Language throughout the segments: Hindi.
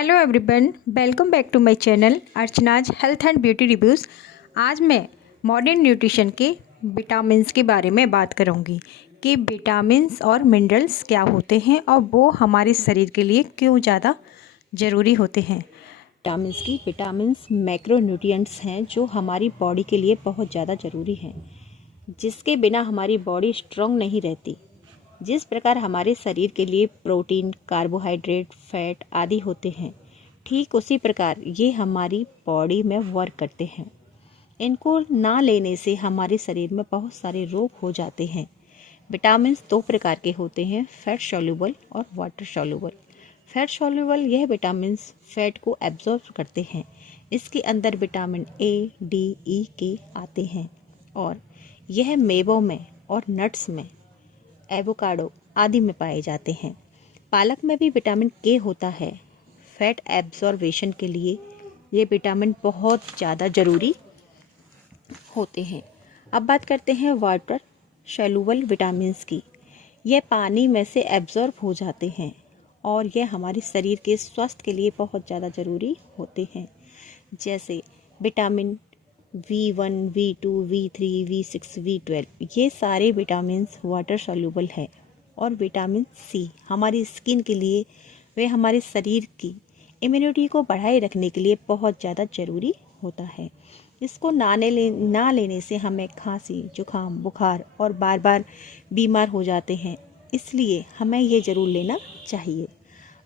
Hello everyone, welcome back to my channel Archana's health and beauty reviews. आज मैं मॉडर्न न्यूट्रिशन के विटामिन्स के बारे में बात करूंगी कि विटामिन्स और मिनरल्स क्या होते हैं और वो हमारे शरीर के लिए क्यों ज़्यादा ज़रूरी होते हैं। विटामिन्स मैक्रोन्यूट्रिएंट्स हैं जो हमारी बॉडी के लिए बहुत ज़्यादा ज़रूरी हैं, जिसके बिना हमारी बॉडी स्ट्रॉन्ग नहीं रहती। जिस प्रकार हमारे शरीर के लिए प्रोटीन, कार्बोहाइड्रेट, फैट आदि होते हैं, ठीक उसी प्रकार ये हमारी बॉडी में वर्क करते हैं। इनको ना लेने से हमारे शरीर में बहुत सारे रोग हो जाते हैं। विटामिन्स दो प्रकार के होते हैं, फैट सॉल्युबल और वाटर सॉल्युबल। फैट सॉल्युबल यह विटामिन्स फैट को एब्जॉर्ब करते हैं। इसके अंदर विटामिन ए, डी, ई के आते हैं और यह मेवों में और नट्स में, एवोकाडो आदि में पाए जाते हैं। पालक में भी विटामिन के होता है। फैट एब्जॉर्बेशन के लिए ये विटामिन बहुत ज़्यादा ज़रूरी होते हैं। अब बात करते हैं वाटर सॉल्युबल विटामिन्स की। यह पानी में से एब्जॉर्ब हो जाते हैं और यह हमारे शरीर के स्वास्थ्य के लिए बहुत ज़्यादा ज़रूरी होते हैं, जैसे vitamin V1, V2, V3, V6, V12। ये सारे विटामिन्स वाटर सॉल्युबल है। और विटामिन सी हमारी स्किन के लिए, वे हमारे शरीर की इम्यूनिटी को बढ़ाए रखने के लिए बहुत ज़्यादा ज़रूरी होता है। इसको ना लेने से हमें खांसी, जुकाम, बुखार और बार बार बीमार हो जाते हैं, इसलिए हमें ये ज़रूर लेना चाहिए।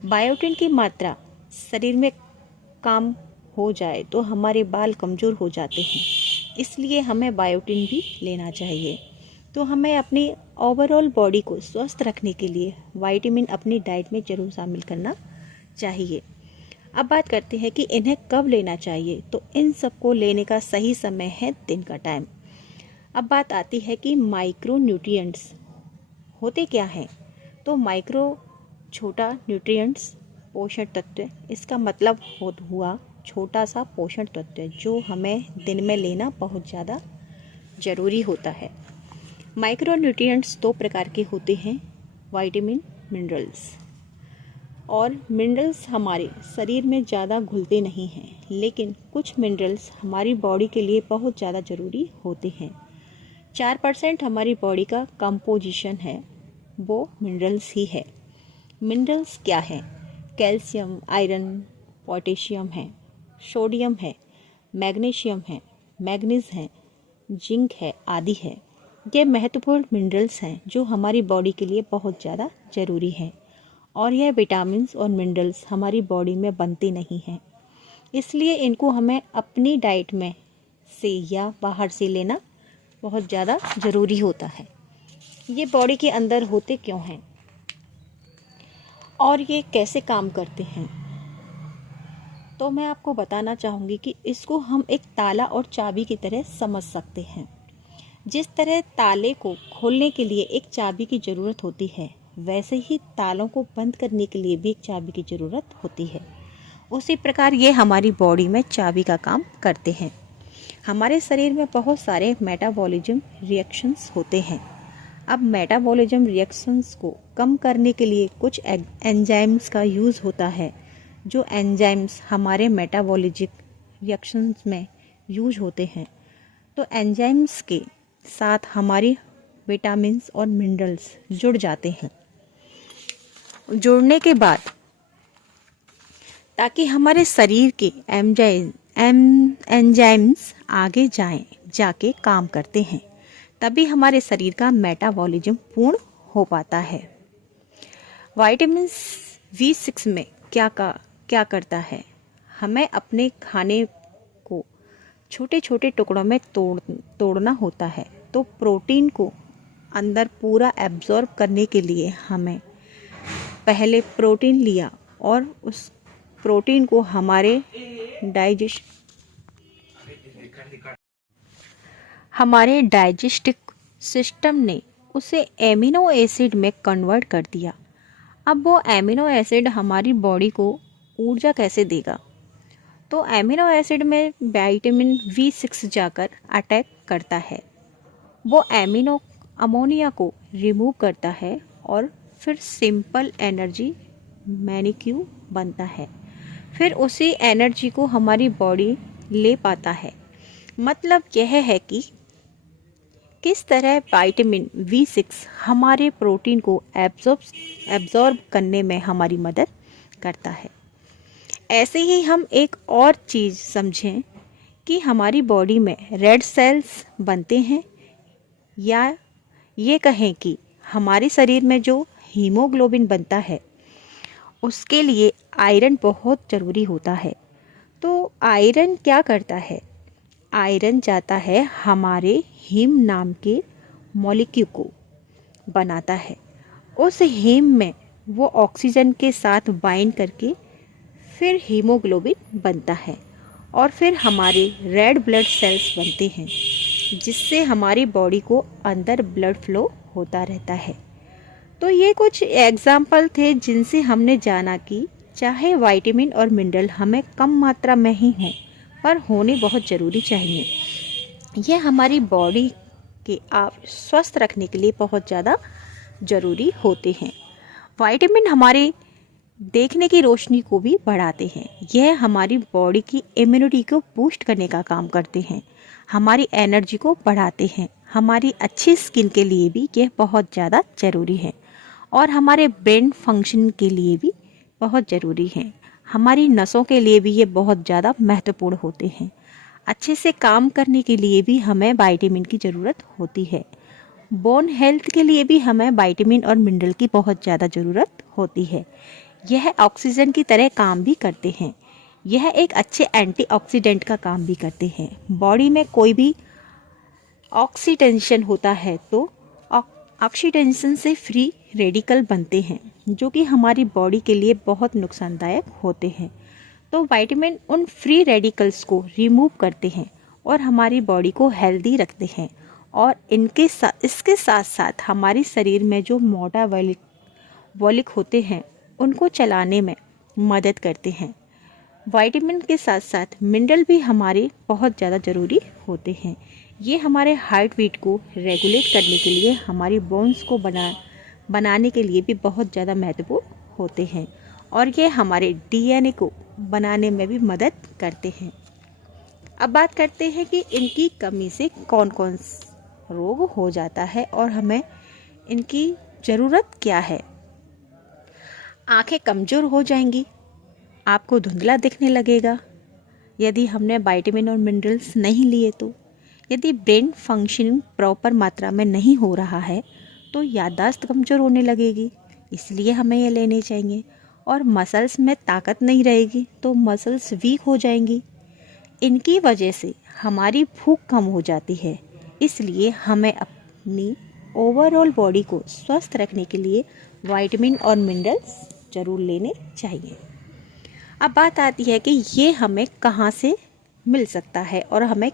बायोटिन की मात्रा शरीर में कम हो जाए तो हमारे बाल कमज़ोर हो जाते हैं, इसलिए हमें बायोटिन भी लेना चाहिए। तो हमें अपनी ओवरऑल बॉडी को स्वस्थ रखने के लिए विटामिन अपनी डाइट में ज़रूर शामिल करना चाहिए। अब बात करते हैं कि इन्हें कब लेना चाहिए। तो इन सबको लेने का सही समय है दिन का टाइम। अब बात आती है कि माइक्रो न्यूट्रिएंट्स होते क्या हैं। तो माइक्रो छोटा, न्यूट्रिएंट्स पोषण तत्व, इसका मतलब हुआ छोटा सा पोषण तत्व जो हमें दिन में लेना बहुत ज़्यादा ज़रूरी होता है। माइक्रो न्यूट्रिएंट्स दो प्रकार के होते हैं, विटामिन, मिनरल्स। और मिनरल्स हमारे शरीर में ज़्यादा घुलते नहीं हैं, लेकिन कुछ मिनरल्स हमारी बॉडी के लिए बहुत ज़्यादा ज़रूरी होते हैं। 4% हमारी बॉडी का कंपोजिशन है, वो मिनरल्स ही है। मिनरल्स क्या है? कैल्शियम, आयरन, पोटेशियम है, सोडियम है, मैग्नीशियम है, मैग्नीज है, जिंक है आदि है। ये महत्वपूर्ण मिनरल्स हैं जो हमारी बॉडी के लिए बहुत ज़्यादा ज़रूरी हैं। और यह विटामिन्स और मिनरल्स हमारी बॉडी में बनते नहीं हैं, इसलिए इनको हमें अपनी डाइट में से या बाहर से लेना बहुत ज़्यादा ज़रूरी होता है। ये बॉडी के अंदर होते क्यों हैं और ये कैसे काम करते हैं, तो मैं आपको बताना चाहूँगी कि इसको हम एक ताला और चाबी की तरह समझ सकते हैं। जिस तरह ताले को खोलने के लिए एक चाबी की ज़रूरत होती है, वैसे ही तालों को बंद करने के लिए भी एक चाबी की ज़रूरत होती है। उसी प्रकार ये हमारी बॉडी में चाबी का काम करते हैं। हमारे शरीर में बहुत सारे मेटाबॉलिज्म रिएक्शंस होते हैं। अब मेटाबॉलिज्म रिएक्शंस को कम करने के लिए कुछ एंजाइम्स का यूज़ होता है, जो एंजाइम्स हमारे मेटाबॉलिजिक रिएक्शंस में यूज होते हैं। तो एंजाइम्स के साथ हमारी विटामिन्स और मिनरल्स जुड़ जाते हैं। जुड़ने के बाद ताकि हमारे शरीर के एंजाइम्स आगे जाके काम करते हैं, तभी हमारे शरीर का मेटाबॉलिज्म पूर्ण हो पाता है। विटामिन V6 में क्या करता है? हमें अपने खाने को छोटे छोटे टुकड़ों में तोड़ना होता है। तो प्रोटीन को अंदर पूरा एब्जॉर्ब करने के लिए हमें पहले प्रोटीन लिया और उस प्रोटीन को हमारे डाइजेस्टिव सिस्टम ने उसे एमिनो एसिड में कन्वर्ट कर दिया। अब वो एमिनो एसिड हमारी बॉडी को ऊर्जा कैसे देगा? तो एमिनो एसिड में विटामिन V6 जाकर अटैक करता है। वो अमोनिया को रिमूव करता है और फिर सिंपल एनर्जी मॉलिक्यूल बनता है। फिर उसी एनर्जी को हमारी बॉडी ले पाता है। मतलब यह है कि किस तरह विटामिन B6 हमारे प्रोटीन को एब्जॉर्ब करने में हमारी मदद करता है। ऐसे ही हम एक और चीज़ समझें कि हमारी बॉडी में रेड सेल्स बनते हैं, या ये कहें कि हमारे शरीर में जो हीमोग्लोबिन बनता है उसके लिए आयरन बहुत ज़रूरी होता है। तो आयरन क्या करता है? आयरन जाता है हमारे हीम नाम के मॉलिक्यूल को बनाता है। उस हीम में वो ऑक्सीजन के साथ बाइंड करके फिर हीमोग्लोबिन बनता है और फिर हमारे रेड ब्लड सेल्स बनते हैं, जिससे हमारी बॉडी को अंदर ब्लड फ्लो होता रहता है। तो ये कुछ एग्जाम्पल थे जिनसे हमने जाना कि चाहे विटामिन और मिनरल हमें कम मात्रा में ही हों, पर होने बहुत ज़रूरी चाहिए। यह हमारी बॉडी के आप स्वस्थ रखने के लिए बहुत ज़्यादा ज़रूरी होते हैं। विटामिन हमारे देखने की रोशनी को भी बढ़ाते हैं। यह हमारी बॉडी की इम्यूनिटी को बूस्ट करने का काम करते हैं, हमारी एनर्जी को बढ़ाते हैं। हमारी अच्छी स्किन के लिए भी यह बहुत ज़्यादा ज़रूरी है और हमारे ब्रेन फंक्शन के लिए भी बहुत ज़रूरी है। हमारी नसों के लिए भी ये बहुत ज़्यादा महत्वपूर्ण होते हैं। अच्छे से काम करने के लिए भी हमें विटामिन की ज़रूरत होती है। बोन हेल्थ के लिए भी हमें विटामिन और मिनरल की बहुत ज़्यादा ज़रूरत होती है। यह ऑक्सीजन की तरह काम भी करते हैं। यह एक अच्छे एंटीऑक्सीडेंट का काम भी करते हैं। बॉडी में कोई भी ऑक्सीडेशन होता है तो ऑक्सीडेशन से फ्री रेडिकल बनते हैं, जो कि हमारी बॉडी के लिए बहुत नुकसानदायक होते हैं। तो विटामिन उन फ्री रेडिकल्स को रिमूव करते हैं और हमारी बॉडी को हेल्दी रखते हैं। और इसके साथ साथ हमारे शरीर में जो मेटाबॉलिक होते हैं उनको चलाने में मदद करते हैं। विटामिन के साथ साथ मिनरल भी हमारे बहुत ज़्यादा ज़रूरी होते हैं। ये हमारे हार्ट बीट को रेगुलेट करने के लिए, हमारी बोन्स को बनाने के लिए भी बहुत ज़्यादा महत्वपूर्ण होते हैं और ये हमारे DNA को बनाने में भी मदद करते हैं। अब बात करते हैं कि इनकी कमी से कौन कौन रोग हो जाता है और हमें इनकी ज़रूरत क्या है। आँखें कमज़ोर हो जाएंगी, आपको धुंधला दिखने लगेगा यदि हमने विटामिन और मिनरल्स नहीं लिए तो। यदि ब्रेन फंक्शनिंग प्रॉपर मात्रा में नहीं हो रहा है तो याददाश्त कमज़ोर होने लगेगी, इसलिए हमें ये लेने चाहिए। और मसल्स में ताकत नहीं रहेगी तो मसल्स वीक हो जाएंगी। इनकी वजह से हमारी भूख कम हो जाती है, इसलिए हमें अपनी ओवरऑल बॉडी को स्वस्थ रखने के लिए विटामिन और मिनरल्स ज़रूर लेने चाहिए। अब बात आती है कि ये हमें कहाँ से मिल सकता है और हमें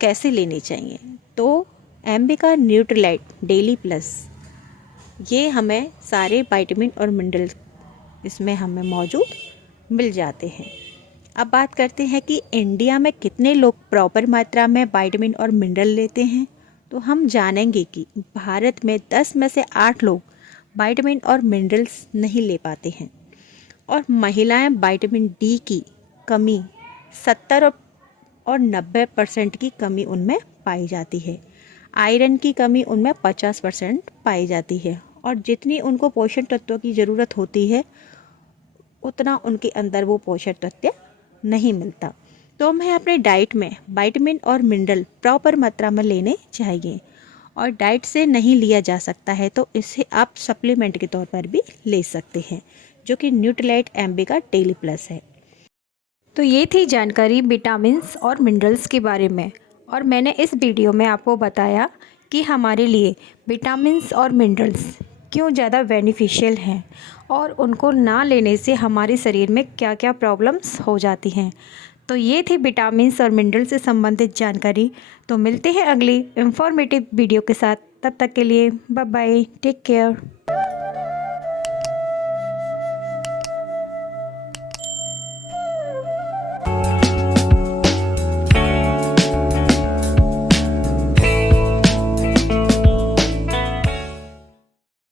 कैसे लेने चाहिए। तो एम्बिका न्यूट्रीलाइट डेली प्लस, ये हमें सारे विटामिन और मिनरल इसमें हमें मौजूद मिल जाते हैं। अब बात करते हैं कि इंडिया में कितने लोग प्रॉपर मात्रा में विटामिन और मिनरल लेते हैं। तो हम जानेंगे कि भारत में 10 में से 8 लोग विटामिन और मिनरल्स नहीं ले पाते हैं और महिलाएं विटामिन D की कमी 70 और 90% की कमी उनमें पाई जाती है। आयरन की कमी उनमें 50% पाई जाती है और जितनी उनको पोषण तत्वों की ज़रूरत होती है उतना उनके अंदर वो पोषण तत्व नहीं मिलता। तो हमें अपने डाइट में विटामिन और मिनरल प्रॉपर मात्रा में लेने चाहिए और डाइट से नहीं लिया जा सकता है तो इसे आप सप्लीमेंट के तौर पर भी ले सकते हैं, जो कि न्यूट्रीलाइट एम्बिका डेली प्लस है। तो ये थी जानकारी विटामिन्स और मिनरल्स के बारे में और मैंने इस वीडियो में आपको बताया कि हमारे लिए विटामिन्स और मिनरल्स क्यों ज़्यादा बेनिफिशियल हैं और उनको ना लेने से हमारे शरीर में क्या क्या प्रॉब्लम्स हो जाती हैं। तो ये थी विटामिन्स और मिनरल से संबंधित जानकारी। तो मिलते हैं अगली इंफॉर्मेटिव वीडियो के साथ, तब तक के लिए बाय बाय, टेक केयर।